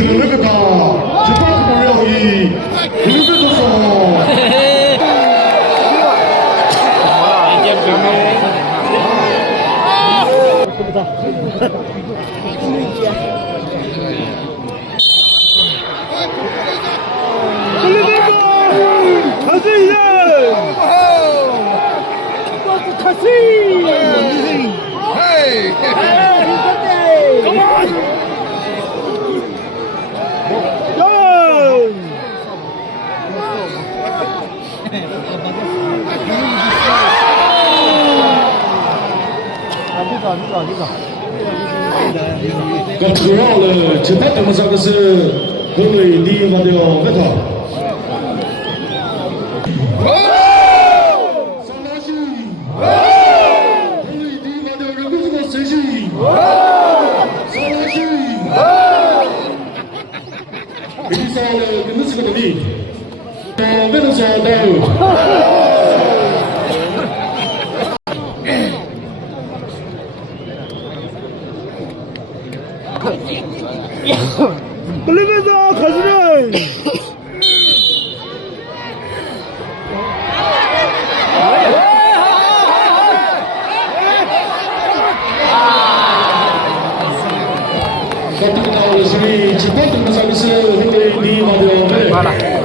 지금 여기가 재판 보려 이 공유배도서那主要的这盘等上的是各位第一发的外套。上拉西，各位第一发的人工智能神器。上拉西，第一发的人工智能能力，外头说到。 걸리면서 가지는 Satu tahun sini cepat bersama-sama di Madura.